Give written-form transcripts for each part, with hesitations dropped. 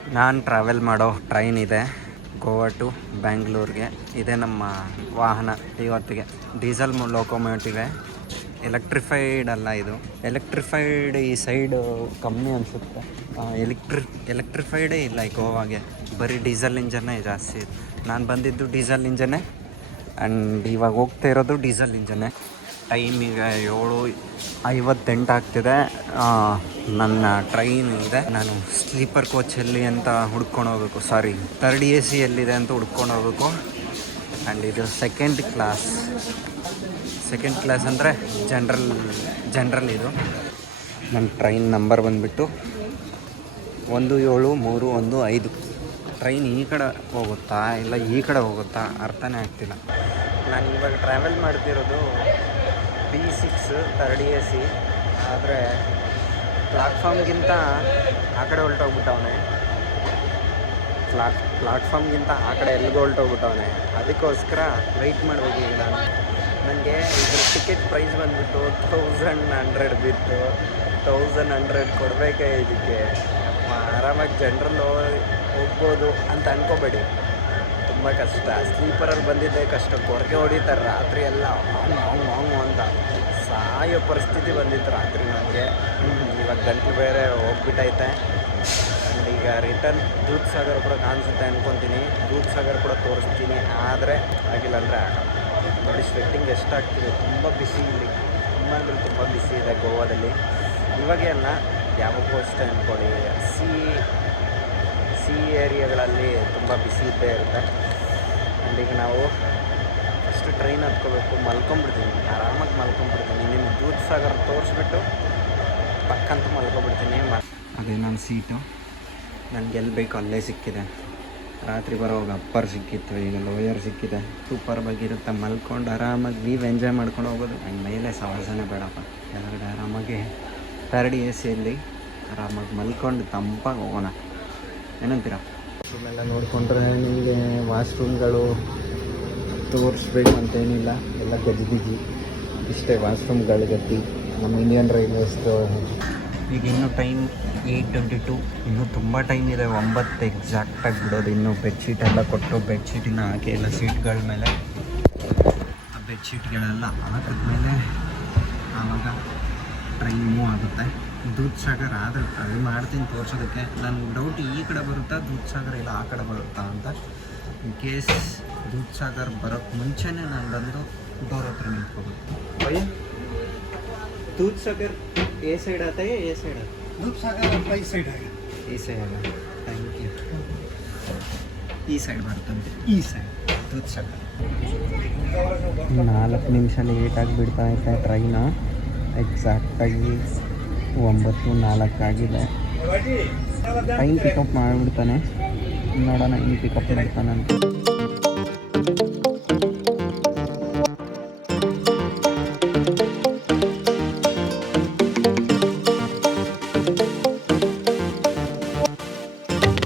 ನಾನು ಟ್ರಾವೆಲ್ ಮಾಡೋ ಟ್ರೈನ್ ಇದೆ ಗೋವಾ ಟು ಬ್ಯಾಂಗ್ಳೂರ್ಗೆ. ಇದೇ ನಮ್ಮ ವಾಹನ ಇವತ್ತಿಗೆ. ಡೀಸೆಲ್ ಲೋಕೋಮೋಟಿವೆ, ಎಲೆಕ್ಟ್ರಿಫೈಡ್ ಅಲ್ಲ ಇದು. ಎಲೆಕ್ಟ್ರಿಫೈಡ್ ಈ ಸೈಡು ಕಮ್ಮಿ ಅನಿಸುತ್ತೆ. ಎಲೆಕ್ಟ್ರಿಫೈಡೇ ಇಲ್ಲ ಈ ಗೋವಾಗೆ, ಬರೀ ಡೀಸೆಲ್ ಇಂಜನ್ನೇ ಜಾಸ್ತಿ. ನಾನು ಬಂದಿದ್ದು ಡೀಸೆಲ್ ಇಂಜನ್ನೇ ಆ್ಯಂಡ್ ಇವಾಗ ಹೋಗ್ತಾ ಇರೋದು ಡೀಸೆಲ್ ಇಂಜನ್ನೇ. ಟೈಮ್ ಈಗ 7:58 ಆಗ್ತಿದೆ. ನನ್ನ ಟ್ರೈನ್ ಇದೆ. ನಾನು ಸ್ಲೀಪರ್ ಕೋಚ್ ಎಲ್ಲಿ ಅಂತ ಹುಡ್ಕೊಂಡು ಹೋಗ್ಬೇಕು. ಸಾರಿ, ಥರ್ಡ್ AC ಎಲ್ಲಿದೆ ಅಂತ ಹುಡ್ಕೊಂಡು ಹೋಗ್ಬೇಕು. ಆ್ಯಂಡ್ ಇದು ಸೆಕೆಂಡ್ ಕ್ಲಾಸ್ ಅಂದರೆ ಜನ್ರಲ್ ಇದು. ನನ್ನ ಟ್ರೈನ್ ನಂಬರ್ ಬಂದುಬಿಟ್ಟು 17315. ಟ್ರೈನ್ ಈ ಕಡೆ ಹೋಗುತ್ತಾ ಇಲ್ಲ ಈ ಕಡೆ ಹೋಗುತ್ತಾ ಅರ್ಥನೇ ಆಗ್ತಿಲ್ಲ. ನಾನು ಇವಾಗ ಟ್ರಾವೆಲ್ ಮಾಡ್ತಿರೋದು B6 ಥರ್ಡ್ AC. ಆದರೆ ಪ್ಲಾಟ್ಫಾರ್ಮ್ಗಿಂತ ಆ ಕಡೆ ಹೊಲ್ಟೋಗ್ಬಿಟ್ಟವನೆ. ಪ್ಲಾಟ್ಫಾರ್ಮ್ಗಿಂತ ಆ ಕಡೆ ಎಲ್ಲಿಗೆ ಹೊಲ್ಟೋಗ್ಬಿಟ್ಟವನೆ. ಅದಕ್ಕೋಸ್ಕರ ವೆಯ್ಟ್ ಮಾಡಬೇಕು. ಈಗ ನನಗೆ ಇದ್ರ ಟಿಕೆಟ್ ಪ್ರೈಸ್ ಬಂದುಬಿಟ್ಟು 1100 ಬಿತ್ತು. 1100 ಕೊಡಬೇಕೆ ಇದಕ್ಕೆ. ಆರಾಮಾಗಿ ಜನರಲ್ ಹೋಗ್ಬೋದು ಅಂತ ಅನ್ಕೋಬೇಡಿ, ತುಂಬ ಕಷ್ಟ. ಸ್ಲೀಪರಲ್ಲಿ ಬಂದಿದ್ದೆ ಕಷ್ಟ. ಹೊರಗೆ ಹೊಡಿತಾರೆ ರಾತ್ರಿ ಎಲ್ಲ ಹಾಂಗ್ ಅಂತ ಸಾಯೋ ಪರಿಸ್ಥಿತಿ ಬಂದಿತ್ತು ರಾತ್ರಿ ನನಗೆ. ಇವಾಗ ಗಂಟಲು ಬೇರೆ ಹೋಗ್ಬಿಟ್ಟೈತೆ. ಆ್ಯಂಡ್ ಈಗ ರಿಟರ್ನ್ ದೂದ್ ಸಾಗರ್ ಕೂಡ ಕಾಣಿಸುತ್ತೆ ಅಂದ್ಕೊತೀನಿ. ದೂದ್ ಸಾಗರ್ ಕೂಡ ತೋರಿಸ್ತೀನಿ, ಆದರೆ ಆಗಿಲ್ಲ ಅಂದರೆ ಆಗಲ್ಲ. ನೋಡಿ ಸ್ವೆಟ್ಟಿಂಗ್ ಎಷ್ಟಾಗ್ತಿದೆ. ತುಂಬ ಬಿಸಿ ಇಲ್ಲಿ, ತುಂಬ ಬಿಸಿ ಇದೆ ಗೋವಾದಲ್ಲಿ. ಇವಾಗೇ ಅಲ್ಲ, ಯಾವಾಗೂ ಅಷ್ಟೇ ಅಂದ್ಕೊಳ್ಳಿ. ಸಿ ಏರಿಯಾಗಳಲ್ಲಿ ತುಂಬ ಬಿಸಿ ಇದ್ದೇ ಇರುತ್ತೆ. ಆ್ಯಂಡ್ ಈಗ ನಾವು ಫಸ್ಟ್ ಟ್ರೈನ್ ಹತ್ಕೋಬೇಕು. ಮಲ್ಕೊಂಬಿಡ್ತೀನಿ, ಆರಾಮಾಗಿ ಮಲ್ಕೊಂಬಿಡ್ತೀನಿ. ನಿಮ್ಗೆ ದೂದ್ ಸಾಗರ್ ತೋರಿಸ್ಬಿಟ್ಟು ಪಕ್ಕಂತ ಮಲ್ಕೊಂಬಿಡ್ತೀನಿ. ಅದೇ ನನ್ನ ಸೀಟು ನನಗೆ ಎಲ್ಲಿ ಬೇಕು ಅಲ್ಲೇ ಸಿಕ್ಕಿದೆ. ರಾತ್ರಿ ಬರೋವಾಗ ಅಪ್ಪರ್ ಸಿಕ್ಕಿತ್ತು, ಈಗ ಲೋಯರ್ ಸಿಕ್ಕಿದೆ. ಸೂಪರ್ ಆಗಿರುತ್ತೆ. ಮಲ್ಕೊಂಡು ಆರಾಮಾಗಿ ನೀವು ಎಂಜಾಯ್ ಮಾಡ್ಕೊಂಡು ಹೋಗೋದು. ನನ್ನ ಮೇಲೆ ಸವಾಸನೆ ಬೇಡಪ್ಪ. ಕೆಳಗಡೆ ಆರಾಮಾಗಿ ಥರ್ಡ್ ACಯಲ್ಲಿ ಆರಾಮಾಗಿ ಮಲ್ಕೊಂಡು ತಂಪಾಗಿ ಹೋಗೋಣ. ಏನಂತೀರ? ರೂಮೆಲ್ಲ ನೋಡಿಕೊಂಡ್ರೆ ನಿಮಗೆ ವಾಶ್ರೂಮ್ಗಳು ತೋರಿಸ್ಬೇಕು ಅಂತೇನಿಲ್ಲ, ಎಲ್ಲ ಗಜಿಬಿಜಿ ಇಷ್ಟೇ ವಾಶ್ರೂಮ್ಗಳ ಗತಿ ನಮ್ಮ ಇಂಡಿಯನ್ ರೈಲ್ವೇಸ್ದು. ಈಗ ಇನ್ನೂ ಟೈಮ್ 8:22. ಇನ್ನೂ ತುಂಬ ಟೈಮ್ ಇದೆ. 9 ಎಕ್ಸಾಕ್ಟಾಗಿ ಬಿಡೋದು. ಇನ್ನೂ ಬೆಡ್ಶೀಟ್ ಎಲ್ಲ ಕೊಟ್ಟು ಬೆಡ್ಶೀಟಿನ ಹಾಕಿ ಎಲ್ಲ ಸೀಟ್ಗಳ ಮೇಲೆ ಆ ಬೆಡ್ಶೀಟ್ಗಳೆಲ್ಲ ಹಾಕಿದ್ಮೇಲೆ ಆವಾಗ ಟ್ರೈನ್ ಮೂವ್ ಆಗುತ್ತೆ. ದೂದ್ ಸಾಗರ್ ಆದರೆ ಟ್ರೈ ಮಾಡ್ತೀನಿ ತೋರಿಸೋದಕ್ಕೆ. ನನಗೆ ಡೌಟ್ ಈ ಕಡೆ ಬರುತ್ತಾ ದೂದ್ ಸಾಗರ್ ಇಲ್ಲ ಆ ಕಡೆ ಬರುತ್ತಾ ಅಂತ. ಇನ್ ಕೇಸ್ ದೂದ್ ಸಾಗರ್ ಬರೋಕ್ಕೆ ಮುಂಚೆನೇ ನಾನು ಬಂದು ಡೋರ್ ಹತ್ರ ನಿಂತ್ಕೋಬೇಕು. ಭಯ दूध सागर ए साइड आता है, ए साइड आता है? दूध सागर ई साइड आएगा. ई साइड आएगा. Thank you. ಈ ಸೈಡ್ ಬರ್ತಂತೆ, ಈ ಸೈಡ್ ದೂದ್ ಸಾಗರ್. 4 ನಿಮಿಷ ಲೇಟಾಗಿ ಬಿಡ್ತಾ ಐತೆ ಟ್ರೈನು. ಎಕ್ಸಾಕ್ಟಾಗಿ 9:04 ಆಗಿದೆ. ಟ್ರೈನ್ ಪಿಕಪ್ ಮಾಡಿಬಿಡ್ತಾನೆ. ನೋಡೋಣ ಇನ್ನು ಪಿಕಪ್ ಮಾಡ್ತಾನೆ ಅಂತ.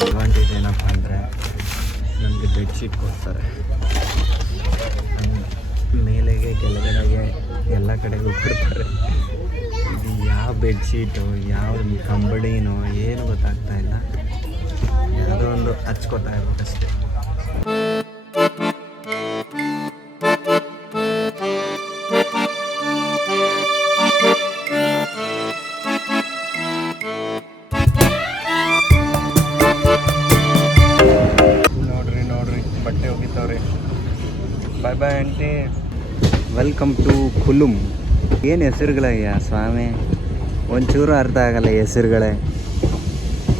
ಅಡ್ವಾಂಟೇಜ್ ಏನಪ್ಪ ಅಂದರೆ ನಮಗೆ ಬೆಡ್ಶೀಟ್ ಕೊಡ್ತಾರೆ. ಮೇಲೆಗೆ ಕೆಳಗಡೆಗೆ ಎಲ್ಲ ಕಡೆಗೂ ಕೊಡ್ತಾರೆ. ಇದು ಯಾವ ಬೆಡ್ಶೀಟು ಯಾವ ಕಂಬಳಿನೋ ಏನು ಗೊತ್ತಾಗ್ತಾ ಇಲ್ಲ. ಯಾವುದೋ ಒಂದು ಹಚ್ಕೋತಾ ಇರ್ಬೇಕಷ್ಟೇ. ನೋಡ್ರಿ ಬಟ್ಟೆ ಹೋಗಿತ್ತವ್ರಿ. Bye bye aunty. Welcome to ಕುಲುಮ್. ಏನು ಹೆಸರುಗಳಯ್ಯ ಸ್ವಾಮಿ, ಒಂಚೂರು ಅರ್ಥ ಆಗಲ್ಲ ಹೆಸರುಗಳೇ.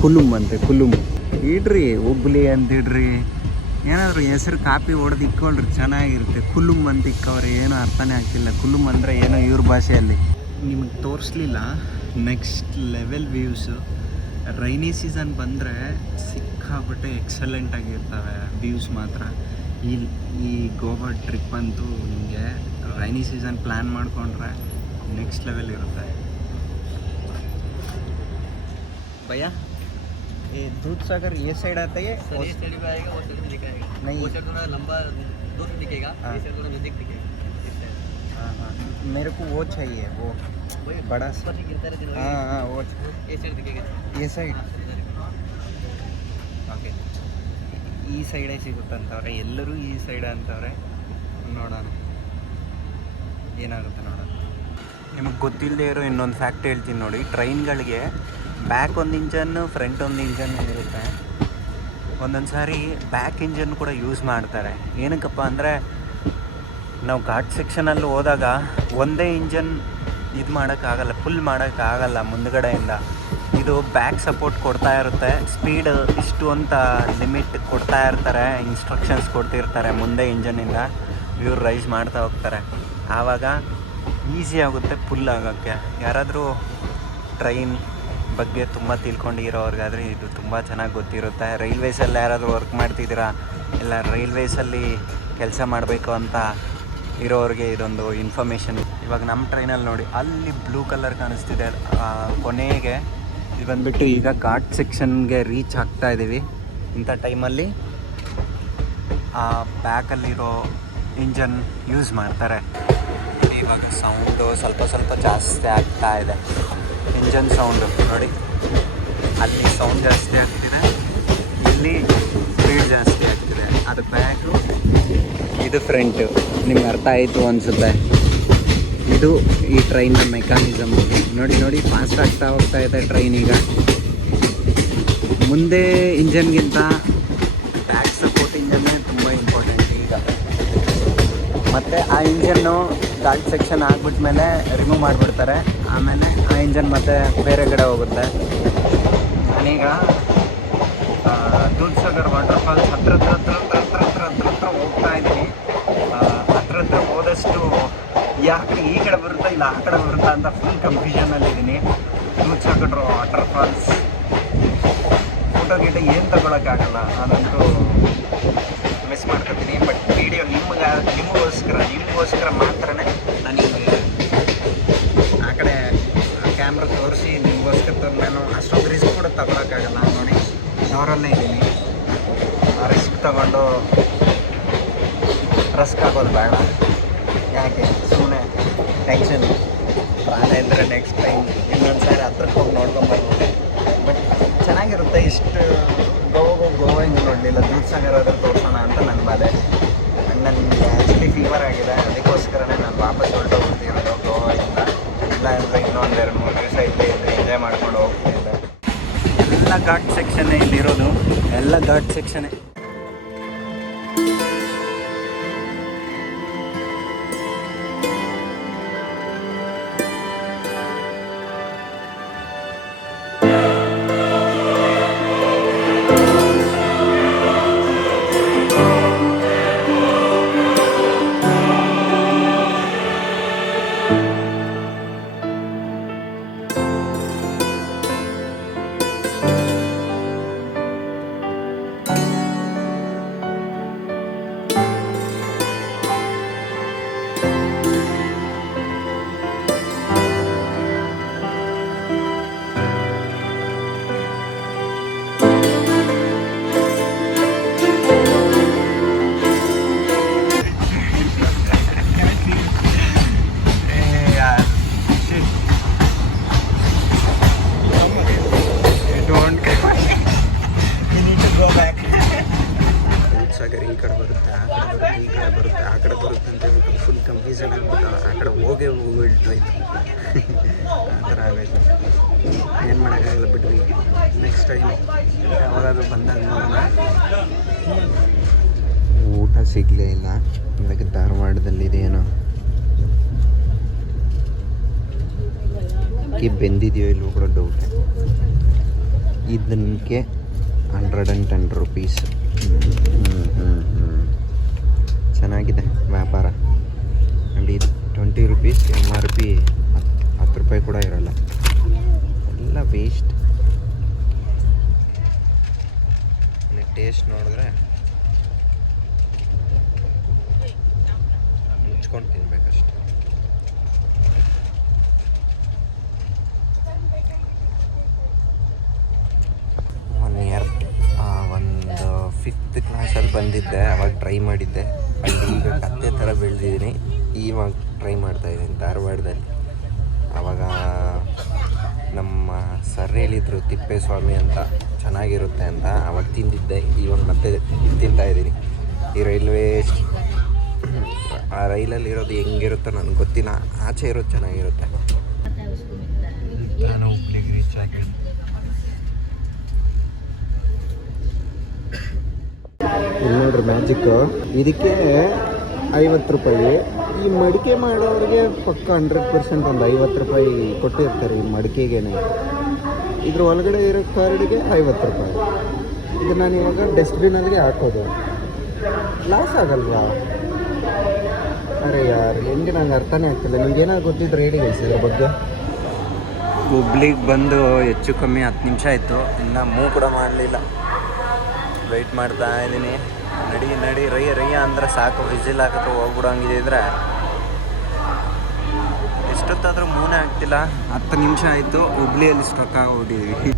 ಕುಲುಮ್ ಅಂತೆ, ಕುಲುಮ್. ಇಡ್ರಿ ಹುಬ್ಳಿ ಅಂತಿಡ್ರಿ, ಏನಾದರೂ ಹೆಸರು ಕಾಪಿ ಹೊಡೆದು ಇಕ್ಕೊಳ್ರಿ, ಚೆನ್ನಾಗಿರುತ್ತೆ. ಕುಲುಮ್ ಅಂತ ಇಕ್ಕವ್ರೆ, ಏನೂ ಅರ್ಥನೇ ಆಗ್ತಿಲ್ಲ. ಕುಲುಮ್ ಅಂದರೆ ಏನೋ ಇವ್ರ ಭಾಷೆಯಲ್ಲಿ. ನಿಮಗೆ ತೋರಿಸ್ಲಿಲ್ಲ next level views. Rainy season ಬಂದರೆ ಸಿಕ್ಕಾಬಿಟ್ಟೆ ಎಕ್ಸಲೆಂಟ್ ಆಗಿರ್ತವೆ ವ್ಯೂಸ್ ಮಾತ್ರ. ಈ ಗೋವಾ ಟ್ರಿಪ್ ಅಂತೂ ನಿಮಗೆ ರೈನಿ ಸೀಸನ್ ಪ್ಲ್ಯಾನ್ ಮಾಡಿಕೊಂಡ್ರೆ ನೆಕ್ಸ್ಟ್ ಲೆವೆಲ್ ಇರುತ್ತೆ. भैया ये दूध सागर ये साइड आता है? सर ये साइड में आएगा, वो साइड में दिखाएगा नहीं, वो साइड थोड़ा लंबा दूर से दिखेगा, ये साइड थोड़ा नजदीक दिखेगा. हाँ, मेरे को वो चाहिए, वो बड़ा सा. गिरता रहता है. हाँ वो ये साइड दिखेगा, ये साइड. ಈ ಸೈಡೇ ಸಿಗುತ್ತಂತವ್ರೆ, ಎಲ್ಲರೂ ಈ ಸೈಡ್ ಅಂತವ್ರೆ. ನೋಡೋಣ ಏನಾಗುತ್ತೆ ನೋಡೋಣ. ನಿಮಗೆ ಗೊತ್ತಿಲ್ಲದೆ ಇರೋ ಇನ್ನೊಂದು ಫ್ಯಾಕ್ಟ್ ಹೇಳ್ತೀನಿ ನೋಡಿ. ಟ್ರೈನ್ಗಳಿಗೆ ಬ್ಯಾಕ್ ಒಂದು ಇಂಜನ್ನು, ಫ್ರಂಟ್ ಒಂದು ಇಂಜನ್ ಇರುತ್ತೆ. ಒಂದೊಂದು ಸಾರಿ ಬ್ಯಾಕ್ ಇಂಜನ್ ಕೂಡ ಯೂಸ್ ಮಾಡ್ತಾರೆ. ಏನಕ್ಕಪ್ಪ ಅಂದರೆ ನಾವು ಘಾಟ್ ಸೆಕ್ಷನಲ್ಲಿ ಹೋದಾಗ ಒಂದೇ ಇಂಜನ್ ಇದು ಮಾಡೋಕ್ಕಾಗಲ್ಲ, ಫುಲ್ ಮಾಡೋಕ್ಕಾಗಲ್ಲ ಮುಂದ್ಗಡೆಯಿಂದ. ಇದು ಬ್ಯಾಕ್ ಸಪೋರ್ಟ್ ಕೊಡ್ತಾ ಇರುತ್ತೆ. ಸ್ಪೀಡ್ ಇಷ್ಟು ಅಂತ ಲಿಮಿಟ್ ಕೊಡ್ತಾ ಇರ್ತಾರೆ, ಇನ್ಸ್ಟ್ರಕ್ಷನ್ಸ್ ಕೊಡ್ತಿರ್ತಾರೆ ಮುಂದೆ ಇಂಜನ್ನಿಂದ. ಇವ್ರು ರೈಸ್ ಮಾಡ್ತಾ ಹೋಗ್ತಾರೆ. ಆವಾಗ ಈಸಿ ಆಗುತ್ತೆ ಫುಲ್ ಆಗೋಕ್ಕೆ. ಯಾರಾದರೂ ಟ್ರೈನ್ ಬಗ್ಗೆ ತುಂಬ ತಿಳ್ಕೊಂಡಿರೋರ್ಗಾದರೆ ಇದು ತುಂಬ ಚೆನ್ನಾಗಿ ಗೊತ್ತಿರುತ್ತೆ. ರೈಲ್ವೇಸಲ್ಲಿ ಯಾರಾದರೂ ವರ್ಕ್ ಮಾಡ್ತಿದ್ದೀರಾ, ಇಲ್ಲ ರೈಲ್ವೇಸಲ್ಲಿ ಕೆಲಸ ಮಾಡಬೇಕು ಅಂತ ಇರೋರಿಗೆ ಇದೊಂದು ಇನ್ಫಾರ್ಮೇಷನ್. ಇವಾಗ ನಮ್ಮ ಟ್ರೈನಲ್ಲಿ ನೋಡಿ, ಅಲ್ಲಿ ಬ್ಲೂ ಕಲರ್ ಕಾಣಿಸ್ತಿದೆ ಕೊನೆಗೆ. ಇದು ಬಂದುಬಿಟ್ಟು ಈಗ ಘಾಟ್ ಸೆಕ್ಷನ್ಗೆ ರೀಚ್ ಆಗ್ತಾ ಇದ್ದೀವಿ. ಇಂಥ ಟೈಮಲ್ಲಿ ಆ ಬ್ಯಾಕಲ್ಲಿರೋ ಇಂಜನ್ ಯೂಸ್ ಮಾಡ್ತಾರೆ. ಇವಾಗ ಸೌಂಡು ಸ್ವಲ್ಪ ಜಾಸ್ತಿ ಆಗ್ತಾ ಇದೆ, ಇಂಜನ್ ಸೌಂಡು ನೋಡಿ. ಅಲ್ಲಿ ಸೌಂಡ್ ಜಾಸ್ತಿ ಆಗ್ತಿದೆ, ಇಲ್ಲಿ ಸ್ಪೀಡ್ ಜಾಸ್ತಿ ಆಗ್ತಿದೆ. ಅದು ಬ್ಯಾಕು, ಇದು ಫ್ರಂಟು. ನಿಮ್ಗೆ ಅರ್ಥ ಆಯಿತು ಅನಿಸುತ್ತೆ. ಇದು ಈ ಟ್ರೈನ್ನ ಮೆಕ್ಯಾನಿಸಮ್. ನೋಡಿ ಫಾಸ್ಟ್ ಆಗ್ತಾ ಹೋಗ್ತಾ ಇದೆ ಟ್ರೈನ್. ಈಗ ಮುಂದೆ ಇಂಜನ್ಗಿಂತ ಬ್ಯಾಕ್ ಸಪೋರ್ಟ್ ಇಂಜನ್ನೇ ತುಂಬ ಇಂಪಾರ್ಟೆಂಟ್ ಈಗ. ಮತ್ತು ಆ ಇಂಜನ್ನು ಘಾಟ್ ಸೆಕ್ಷನ್ ಆಗಿಬಿಟ್ಮೇಲೆ ರಿಮೂವ್ ಮಾಡಿಬಿಡ್ತಾರೆ. ಆಮೇಲೆ ಆ ಇಂಜನ್ ಮತ್ತೆ ಬೇರೆ ಕಡೆ ಹೋಗುತ್ತೆ. ನಾನೀಗ ದೂದ್ಸಾಗರ್ ವಾಟರ್ಫಾಲ್ಸ್ ಹತ್ರ ಹೋಗ್ತಾ ಇದ್ದೀನಿ. ಹತ್ರ ಹೋದಷ್ಟು ಈ ಕಡೆ ಬರುತ್ತಾ ಇಲ್ಲ ಆ ಕಡೆ ಬರುತ್ತಾ ಅಂತ ಫುಲ್ ಕನ್ಫ್ಯೂಷನಲ್ಲಿದ್ದೀನಿ. ದೂದ್ಸಾಗರ್ ವಾಟರ್ಫಾಲ್ಸ್ ಫೋಟೋ ಏನು ತಗೊಳಕ್ಕಾಗಲ್ಲ, ಅದಂತೂ ಮಿಸ್ ಮಾಡ್ಕೊತೀನಿ. ಬಟ್ ವಿಡಿಯೋ ನಿಮಗೋಸ್ಕರ ಮಾತ್ರನೇ ನಾನು ಆ ಕಡೆ ಕ್ಯಾಮ್ರಾ ತೋರಿಸಿ ನಿಮಗೋಸ್ಕರ ನಾನು ಅಷ್ಟೊಂದು ರಿಸ್ಕ್ ಕೂಡ ತಗೊಳಕ್ಕಾಗಲ್ಲ. ನೋಡಿ ಅವರಲ್ಲೇ ಇದ್ದೀನಿ. ರಿಸ್ಕ್ ತಗೊಂಡು ರಸ್ಕ್ ಆಗೋದು ಬೇಡ. ಯಾಕೆ ಸುಮ್ಮನೆ ಟೆನ್ಷನ್. ಪ್ರಾಣ ಇದ್ದರೆ ನೆಕ್ಸ್ಟ್ ಟೈಮ್ ಇನ್ನೊಂದು ಸಾರಿ ಹತ್ರಕ್ಕೆ ಹೋಗಿ ನೋಡ್ಕೊಂಬರ್ಬೋದು. ಬಟ್ ಚೆನ್ನಾಗಿರುತ್ತೆ. ಇಷ್ಟು ಗೋವಾ ಹಿಂಗೆ ನೋಡಲಿಲ್ಲ, ದೂದ್ಸಾಗರ್ ಆದರೂ ತೋರಿಸೋಣ ಅಂತ ನನ್ನ ಬಾಧೆ. ನನಗೆ ಆ್ಯಕ್ಚುಲಿ ಫೀವರ್ ಆಗಿದೆ, ಅದಕ್ಕೋಸ್ಕರನೇ ನಾನು ವಾಪಸ್ ಹೊರಟೋಗ್ಬಿಡ್ತಿರೋದು ಗೋವಾದಿಂದ. ಇಲ್ಲ ಅಂದರೆ ಇನ್ನೊಂದು 2-3 ದಿವಸ ಇಲ್ಲೇ ಇದ್ದರೆ ಎಂಜಾಯ್ ಮಾಡ್ಕೊಂಡು ಹೋಗ್ತಿದ್ದೆ. ಎಲ್ಲ ಘಾಟ್ ಸೆಕ್ಷನ್ನೇ ಇಲ್ಲಿರೋದು, ಎಲ್ಲ ಘಾಟ್ ಸೆಕ್ಷನ್ನೇ. ದೂದ್ಸಾಗರ್ ಈ ಕಡೆ ಬರುತ್ತೆ, ಆ ಕಡೆ ಬರುತ್ತೆ ಅಂತ ಹೇಳ್ಬಿಟ್ಟು ಫುಲ್ ಕನ್ಫ್ಯೂಷನ್ ಆಗಿಬಿಟ್ಟು ಆ ಕಡೆ ಹೋಗ್ಬಿಟ್ಟಾಯ್ತು. ಆ ಥರ ಆಗೋಯ್ತು. ಏನು ಮಾಡೋಕ್ಕಾಗಲ್ಲ, ಬಿಟ್ವಿ. ನೆಕ್ಸ್ಟ್ ಟೈಮ್ ಯಾವಾಗಾದ್ರೂ ಬಂದಾಗ ನೋಡೋಣ. ಊಟ ಸಿಗಲೇ ಇಲ್ಲ. ಅದಕ್ಕೆ ಧಾರವಾಡದಲ್ಲಿದೇನೋ ಬೆಂದಿದೆಯೋ ಇಲ್ವೋ ಕೂಡ ಡೌಟ್. ಇದಕ್ಕೆ 110 ರೂಪೀಸ್. ಚೆನ್ನಾಗಿದೆ ವ್ಯಾಪಾರ. ಆ್ಯಂಡ್ ಇದು 20 ರೂಪೀಸ್. MRP 10 ರೂಪಾಯಿ ಕೂಡ ಇರೋಲ್ಲ. ಎಲ್ಲ ವೇಸ್ಟ್. ಟೇಸ್ಟ್ ನೋಡಿದ್ರೆ ಮುಚ್ಕೊಂಡು ತಿನ್ಬೇಕಷ್ಟೆ. ಒಂದು 5th ಕ್ಲಾಸಲ್ಲಿ ಬಂದಿದ್ದೆ, ಅವಾಗ ಟ್ರೈ ಮಾಡಿದ್ದೆ. ಅಲ್ಲಿ ಈಗ ಕತ್ತೆ ಥರ ಬೆಳೆದಿದ್ದೀನಿ. ಇವಾಗ ಟ್ರೈ ಮಾಡ್ತಾಯಿದ್ದೀನಿ ಧಾರವಾಡದಲ್ಲಿ. ಆವಾಗ ನಮ್ಮ ಸರ್ ಹೇಳಿದರು ತಿಪ್ಪೇಸ್ವಾಮಿ ಅಂತ ಚೆನ್ನಾಗಿರುತ್ತೆ ಅಂತ ಅವಾಗ ತಿಂದಿದ್ದೆ. ಇವಾಗ ಮತ್ತೆ ತಿಂತಾಯಿದ್ದೀನಿ. ಈ ರೈಲ್ವೇ ಆ ರೈಲಲ್ಲಿ ಇರೋದು ಹೆಂಗಿರುತ್ತೋ ನನಗೆ ಗೊತ್ತಿಲ್ಲ, ಆಚೆ ಇರೋದು ಚೆನ್ನಾಗಿರುತ್ತೆ. ನಾನು ಹುಬ್ಳಿಗೆ ರೀಚ್ ಆಗಿದ್ದೀನಿ. ಇಲ್ಲಿ ನೋಡ್ರಿ ಮ್ಯಾಜಿಕ್ಕು, ಇದಕ್ಕೆ 50 ರೂಪಾಯಿ. ಈ ಮಡಿಕೆ ಮಾಡೋರಿಗೆ ಪಕ್ಕ 100% ಒಂದು 50 ರೂಪಾಯಿ ಕೊಟ್ಟಿರ್ತಾರೆ ಈ ಮಡಿಕೆಗೇನೆ. ಇದ್ರ ಒಳಗಡೆ ಇರೋ ಕಾರ್ಡಿಗೆ 50 ರೂಪಾಯಿ. ಇದು ನಾನು ಇವಾಗ ಡಸ್ಟ್ಬಿನಲ್ಲಿ ಹಾಕೋದು. ಲಾಸ್ ಆಗಲ್ವಾ? ಅರೆ ಯಾರು ಹೆಂಗೆ ನಂಗೆ ಅರ್ಥನೇ ಆಗ್ತಿಲ್ಲ. ನಿಮ್ಗೆ ಏನಾದ್ರು ಗೊತ್ತಿದ್ರೆ ಹೇಳಿ ಇದ್ರ ಬಗ್ಗೆ. ಹುಬ್ಳಿಗೆ ಬಂದು ಹೆಚ್ಚು ಕಮ್ಮಿ 10 ನಿಮಿಷ ಆಯಿತು, ಇನ್ನು ಮೂವ್ ಕೂಡ ಮಾಡಲಿಲ್ಲ. ವೆಯ್ಟ್ ಮಾಡ್ತಾ ಇದ್ದೀನಿ. ನಡಿ ರಯ್ಯ ಅಂದ್ರೆ ಸಾಕು, ವಿಸಿಲ್ ಹಾಕಿದ್ರೆ ಹೋಗ್ಬಿಡೋಂಗಿದ್ರೆ. ಎಷ್ಟೊತ್ತಾದರೂ ಮೂನೇ ಆಗ್ತಿಲ್ಲ. 10 ನಿಮಿಷ ಆಯಿತು, ಹುಬ್ಳಿಯಲ್ಲಿ ಸ್ಟಕ್ ಆಗೋಗ್ಬಿಟ್ಟಿದ್ದೀವಿ.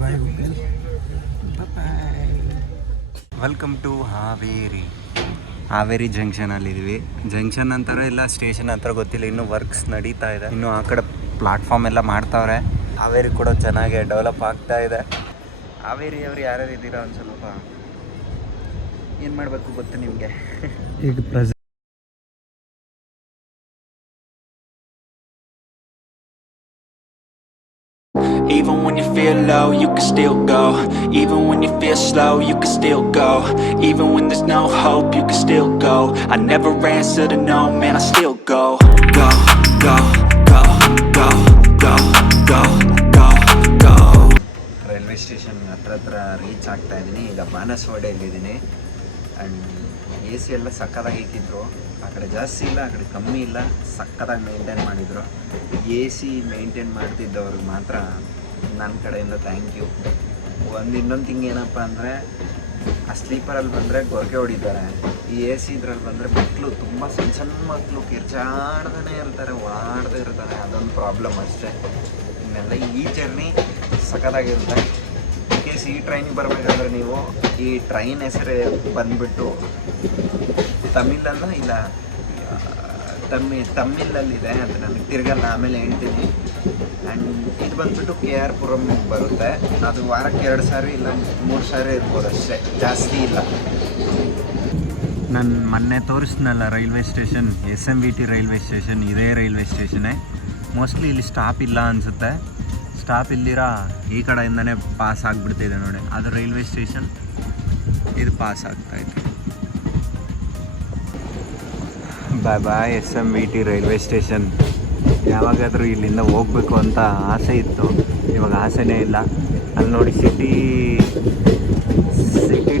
Bye Hubli, bye. Welcome to Haveri ಜಂಕ್ಷನಲ್ಲಿದ್ದೀವಿ. ಜಂಕ್ಷನ್ ಅಂತಾರೋ ಇಲ್ಲ ಸ್ಟೇಷನ್ ಅಂತಾರೋ ಗೊತ್ತಿಲ್ಲ, ಇನ್ನೂ ವರ್ಕ್ಸ್ ನಡೀತಾ ಇದೆ. ಇನ್ನು ಆ ಕಡೆ ಪ್ಲಾಟ್ಫಾರ್ಮ್ ಎಲ್ಲ ಮಾಡ್ತಾವ್ರೆ. ಹಾವೇರಿ ಕೂಡ ಚೆನ್ನಾಗಿ ಡೆವಲಪ್ ಆಗ್ತಾ ಇದೆ. ಹಾವೇರಿಯವರು ಯಾರ್ಯಾರು ಇದ್ದೀರಾ ಒಂದು ಸ್ವಲ್ಪ ಏನು ಮಾಡಬೇಕು ಗೊತ್ತು ನಿಮಗೆ. ಈಗ Even when you feel low, you can still go. Even when you feel slow, you can still go. Even when there's no hope, you can still go. I never answer to no, man, I still go. Go, go, go, go, go, go, go, go. Railway station ಹತ್ರ reach ಆಗ್ತಾ ಇದ್ದೀನಿ. ಈಗ ಬಾನಸವಾಡಿಯಲ್ಲಿದ್ದೀನಿ. And AC ಎಲ್ಲ ಸಕ್ಕತ್ತಾಗಿ ಇಟ್ಟಿದ್ರು. ಆ ಕಡೆ ಜಾಸ್ತಿ ಇಲ್ಲ, ಆ ಕಡೆ ಕಮ್ಮಿ ಇಲ್ಲ, ಸಕ್ಕತ್ತಾಗಿ ಮೇಂಟೈನ್ ಮಾಡಿದರು. AC ಮೇಂಟೈನ್ ಮಾಡ್ತಿದ್ದವ್ರಿಗೆ ಮಾತ್ರ ನನ್ನ ಕಡೆಯಿಂದ ಥ್ಯಾಂಕ್ ಯು. ಇನ್ನೊಂದು ಥಿಂಗ್ ಏನಪ್ಪ ಅಂದರೆ, ಆ ಸ್ಲೀಪರಲ್ಲಿ ಬಂದರೆ ಗೊರಕೆ ಹೊಡಿತಾರೆ. ಈ AC ಇದ್ರಲ್ಲಿ ಬಂದರೆ ಮಕ್ಕಳು ತುಂಬ ಸಣ್ಣ ಮಕ್ಕಳು ಕಿರ್ಚಾಡ್ದೇ ಇರ್ತಾರೆ, ಓಡಾಡದೇ ಇರ್ತಾರೆ. ಅದೊಂದು ಪ್ರಾಬ್ಲಮ್ ಅಷ್ಟೇ. ಇನ್ನೆಲ್ಲ ಈ ಜರ್ನಿ ಸಖತ್ತಾಗಿರುತ್ತೆ. ಇನ್ ಕೇಸ್ ಈ ಟ್ರೈನಿಗೆ ಬರಬೇಕಾದ್ರೆ ನೀವು ಈ ಟ್ರೈನ್ ಹೆಸರು ಬಂದುಬಿಟ್ಟು ತಮಿಳಲ್ಲ ಇಲ್ಲ ತಮಿಳಲ್ಲಿದೆ, ಅದು ನನಗೆ ತಿರ್ಗಲ್ಲ, ಆಮೇಲೆ ಹೇಳ್ತೀನಿ. ಆ್ಯಂಡ್ ಇದು ಬಂದುಬಿಟ್ಟು KR ಪುರಂ ಬರುತ್ತೆ. ಅದು ವಾರಕ್ಕೆ 2 ಸಾರಿ ಇಲ್ಲ 3 ಸಾರಿ ಇರ್ಬೋದು ಅಷ್ಟೇ, ಜಾಸ್ತಿ ಇಲ್ಲ. ನಾನು ಮೊನ್ನೆ ತೋರಿಸ್ನಲ್ಲ railway station, SMVT railway station, ಇದೇ ರೈಲ್ವೆ ಸ್ಟೇಷನ್ನೇ. ಮೋಸ್ಟ್ಲಿ ಇಲ್ಲಿ ಸ್ಟಾಪ್ ಇಲ್ಲ ಅನಿಸುತ್ತೆ. ಸ್ಟಾಪ್ ಇಲ್ಲಿರ ಈ ಕಡೆಯಿಂದನೇ ಪಾಸ್ ಆಗಿಬಿಡ್ತಿದೆ ನೋಡಿ, ಅದು ರೈಲ್ವೆ ಸ್ಟೇಷನ್, ಇದು ಪಾಸ್ ಆಗ್ತಾಯಿದೆ. ಬಾಯ್ SMVT ರೈಲ್ವೆ ಸ್ಟೇಷನ್. ಯಾವಾಗಾದರೂ ಇಲ್ಲಿಂದ ಹೋಗ್ಬೇಕು ಅಂತ ಆಸೆ ಇತ್ತು, ಇವಾಗ ಆಸೆನೇ ಇಲ್ಲ. ಅಲ್ಲಿ ನೋಡಿ ಸಿಟಿ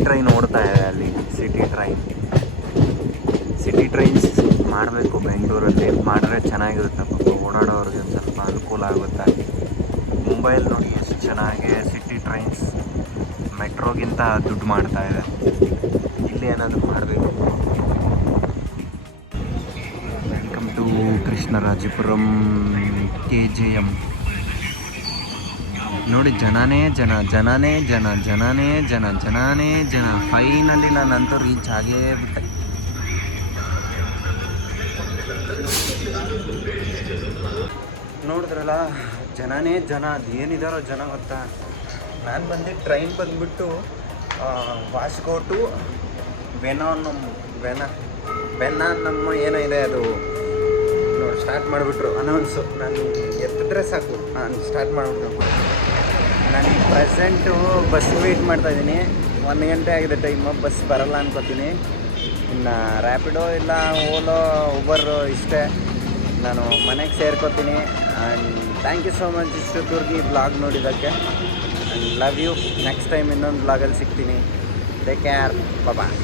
ಟ್ರೈನ್ ಓಡ್ತಾ ಇದೆ. ಅಲ್ಲಿ ಸಿಟಿ ಟ್ರೈನ್ಸ್ ಮಾಡಬೇಕು ಬೆಂಗಳೂರಲ್ಲಿ, ಮಾಡಿದ್ರೆ ಚೆನ್ನಾಗಿರುತ್ತೆ. ಪಾಪ ಓಡಾಡೋರಿಗೆ ಸ್ವಲ್ಪ ಅನುಕೂಲ ಆಗುತ್ತೆ. ಮುಂಬೈಯಲ್ಲಿ ನೋಡಿ ಎಷ್ಟು ಚೆನ್ನಾಗಿ ಸಿಟಿ ಟ್ರೈನ್ಸ್ ಮೆಟ್ರೋಗಿಂತ ದುಡ್ಡು ಮಾಡ್ತಾ ಇದೆ. ಇಲ್ಲಿ ಏನಾದರೂ ಮಾಡಬೇಕು. Welcome to Krishnarajapuram KJM. ನೋಡಿ ಜನನೇ ಜನ. ಫೈನಲಿ ನಾನಂತೂ ರೀಚ್ ಆಗೇ ಬಿಟ್ಟೆ. ನೋಡಿದ್ರಲ್ಲ, ಜನನೇ ಜನ. ಅದು ಏನಿದಾರೋ ಜನ ಗೊತ್ತಾ. ನಾನು ಬಂದಿದ್ದು ಟ್ರೈನ್ ಬಂದುಬಿಟ್ಟು ವಾಸ್ಕೋ ಟು ವೆನಾನಮ್ ಏನೋ ಇದೆ, ಅದು ನೋಡಿ ಸ್ಟಾರ್ಟ್ ಮಾಡಿಬಿಟ್ರು ಅನೌನ್ಸು. ನಾನು ಎತ್ತಿದ್ರೆ ಸಾಕು, ನಾನು ಸ್ಟಾರ್ಟ್ ಮಾಡಿಬಿಟ್ರು. ನಾನು ಪ್ರೆಸೆಂಟು ಬಸ್ ವೆಯ್ಟ್ ಮಾಡ್ತಾಯಿದ್ದೀನಿ. 1 ಗಂಟೆ ಆಗಿದೆ ಟೈಮು, ಬಸ್ ಬರಲ್ಲ ಅನ್ಕೋತೀನಿ. ಇನ್ನು ರ್ಯಾಪಿಡೋ ಇಲ್ಲ ಓಲೋ ಉಬರು ಇಷ್ಟೇ. ನಾನು ಮನೆಗೆ ಸೇರ್ಕೋತೀನಿ. And thank you so much ಇಷ್ಟೊತ್ತೂರ್ಗೆ ಈ ಬ್ಲಾಗ್ ನೋಡಿದ್ದಕ್ಕೆ. And love you. Next time ಇನ್ನೊಂದು ಬ್ಲಾಗಲ್ಲಿ ಸಿಗ್ತೀನಿ. ಟೇಕ್ ಕೇರ್, ಬಾಯ್.